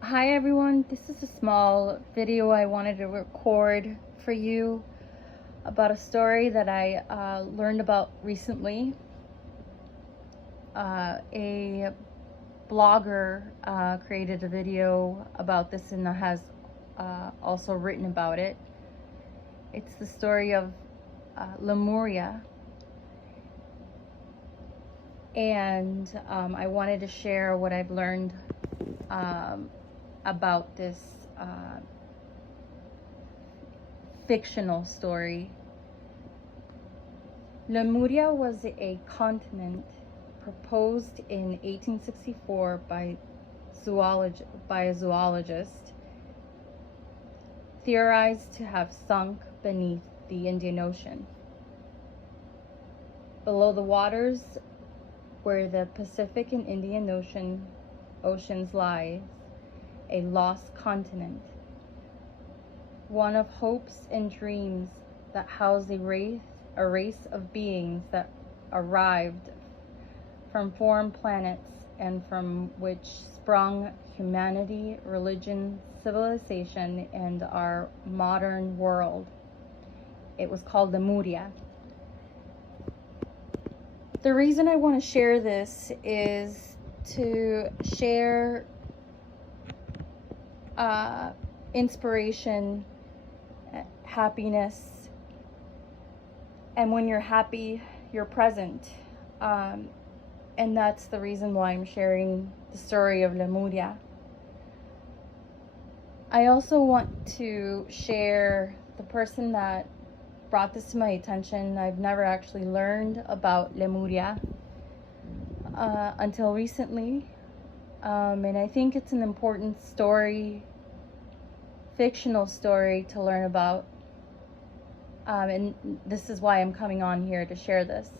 Hi everyone, this is a small video I wanted to record for you about a story that I learned about recently. A blogger created a video about this and has also written about it. It's the story of Lemuria, and I wanted to share what I've learned about this fictional story. Lemuria was a continent proposed in 1864 by a zoologist, theorized to have sunk beneath the Indian Ocean. Below the waters where the Pacific and Indian oceans lie, a lost continent, one of hopes and dreams that housed a race of beings that arrived from foreign planets and from which sprung humanity, religion, civilization, and our modern world. It was called Lemuria. The reason I want to share this is to share inspiration, happiness, and when you're happy, you're present. And that's the reason why I'm sharing the story of Lemuria. I also want to share the person that brought this to my attention. I've never actually learned about Lemuria until recently. And I think it's an important story, fictional story to learn about. And this is why I'm coming on here to share this.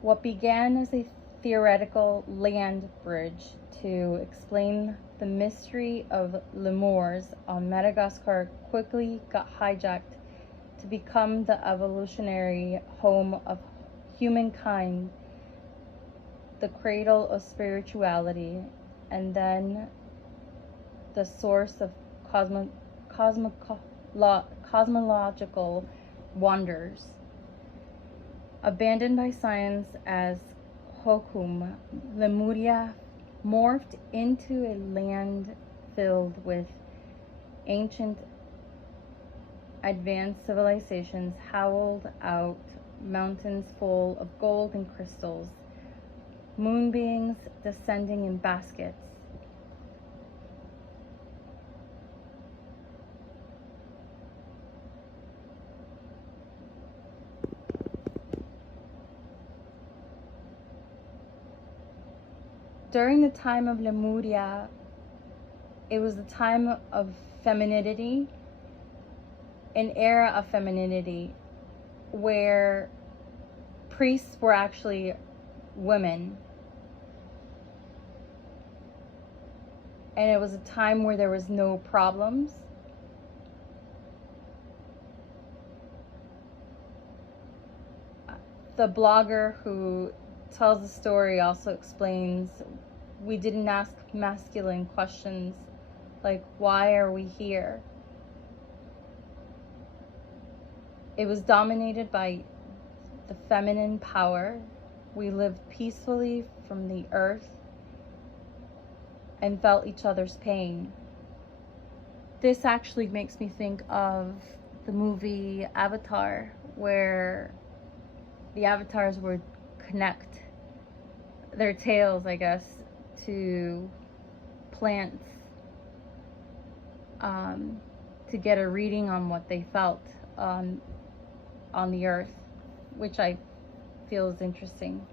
What began as a theoretical land bridge to explain the mystery of lemurs on Madagascar quickly got hijacked to become the evolutionary home of humankind, the cradle of spirituality, and then the source of cosmological wonders. Abandoned by science as hokum, Lemuria morphed into a land filled with ancient advanced civilizations, hollowed out mountains full of gold and crystals, moonbeams descending in baskets. During the time of Lemuria, it was a time of femininity, an era of femininity, where priests were actually women. And it was a time where there was no problems. The blogger who tells the story also explains we didn't ask masculine questions like, why are we here? It was dominated by the feminine power. We lived peacefully from the earth and felt each other's pain. This actually makes me think of the movie Avatar, where the avatars would connect their tails, I guess, to plants to get a reading on what they felt on the earth, which I feel is interesting.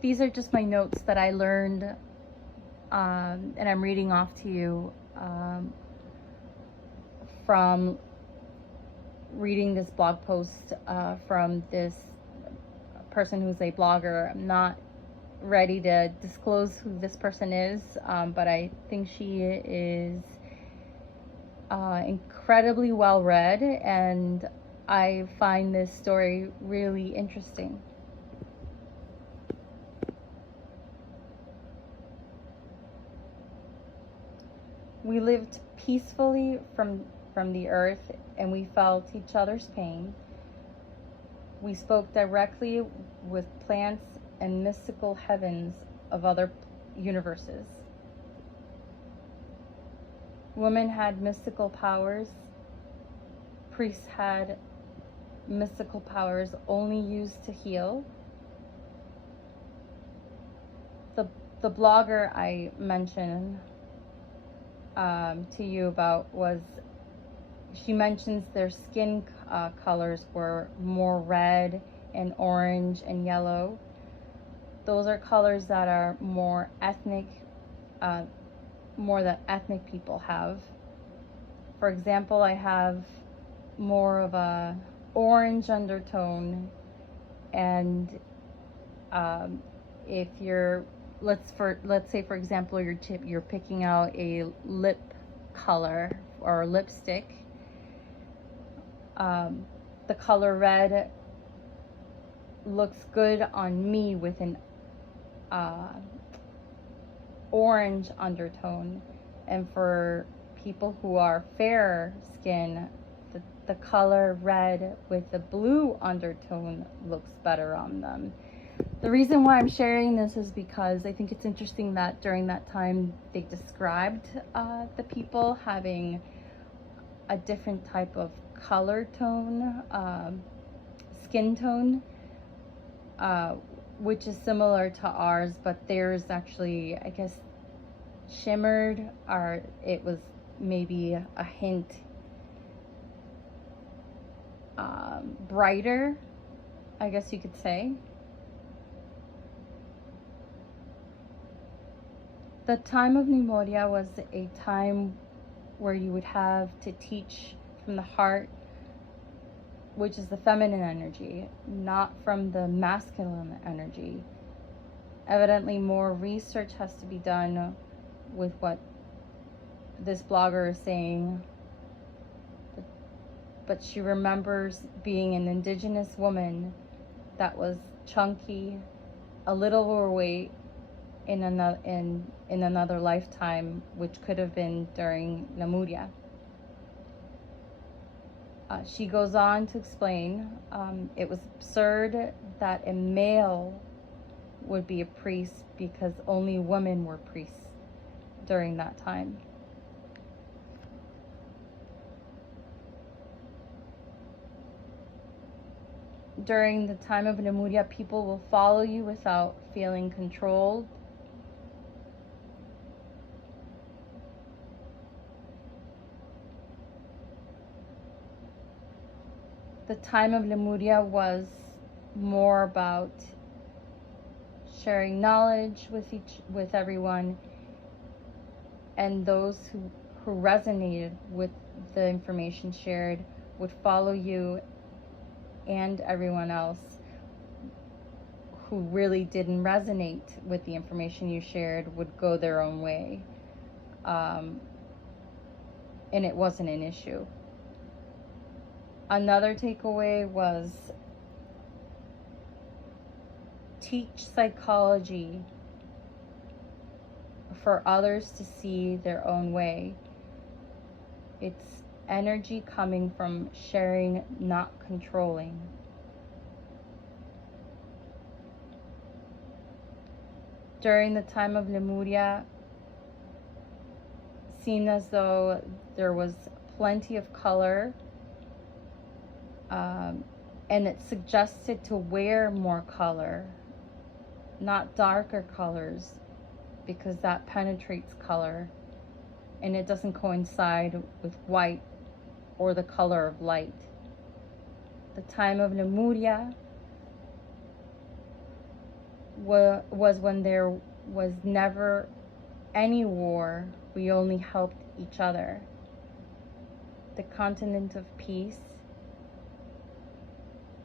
These are just my notes that I learned, and I'm reading off to you from reading this blog post from this person who's a blogger. I'm not ready to disclose who this person is, but I think she is incredibly well read, and I find this story really interesting. We lived peacefully from the earth, and we felt each other's pain. We spoke directly with plants and mystical heavens of other universes. Women had mystical powers. Priests had mystical powers only used to heal. The blogger I mentioned to you about she mentions their skin colors were more red and orange and yellow. Those are colors that are more ethnic, more that ethnic people have. For example, I have more of a orange undertone, and if you're let's say for example you're picking out a lip color or lipstick, the color red looks good on me with an orange undertone, and for people who are fair skin, the color red with the blue undertone looks better on them. The reason why I'm sharing this is because I think it's interesting that during that time they described the people having a different type of color tone, skin tone, which is similar to ours, but theirs actually, I guess, shimmered, or it was maybe a hint brighter, I guess you could say. The time of Lemuria was a time where you would have to teach from the heart, which is the feminine energy, not from the masculine energy. Evidently, more research has to be done with what this blogger is saying, but she remembers being an indigenous woman that was chunky, a little overweight in another lifetime, which could have been during Lemuria. She goes on to explain, it was absurd that a male would be a priest because only women were priests during that time. During the time of Lemuria, people will follow you without feeling controlled. The time of Lemuria was more about sharing knowledge with everyone, and those who resonated with the information shared would follow you, and everyone else who really didn't resonate with the information you shared would go their own way, and it wasn't an issue. Another takeaway was teach psychology for others to see their own way. It's energy coming from sharing, not controlling. During the time of Lemuria, seemed as though there was plenty of color, and it suggested to wear more color, not darker colors, because that penetrates color and it doesn't coincide with white or the color of light. The time of Lemuria was when there was never any war. We only helped each other. The continent of peace.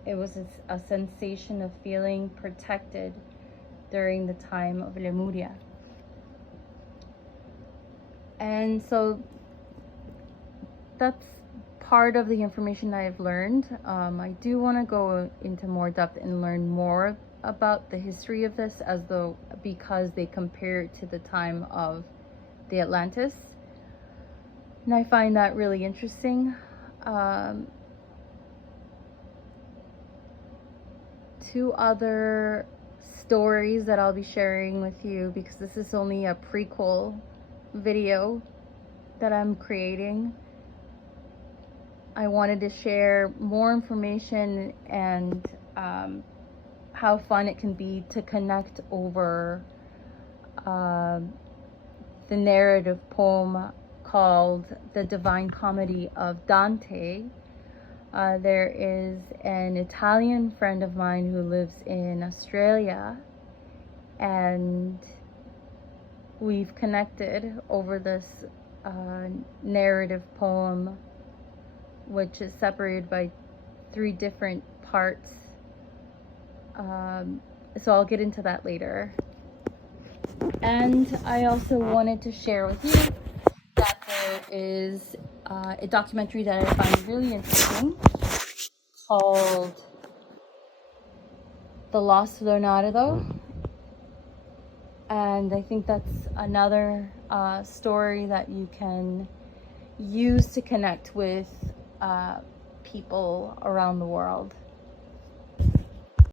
It was a sensation of feeling protected during the time of Lemuria. And so that's part of the information I've learned. I do want to go into more depth and learn more about the history of this, because they compare it to the time of the Atlantis, and I find that really interesting. Two other stories that I'll be sharing with you, because this is only a prequel video that I'm creating. I wanted to share more information and how fun it can be to connect over the narrative poem called The Divine Comedy of Dante. There is an Italian friend of mine who lives in Australia, and we've connected over this narrative poem, which is separated by 3 different parts. So I'll get into that later. And I also wanted to share with you that there is a documentary that I find really interesting called The Lost Leonardo. And I think that's another story that you can use to connect with people around the world.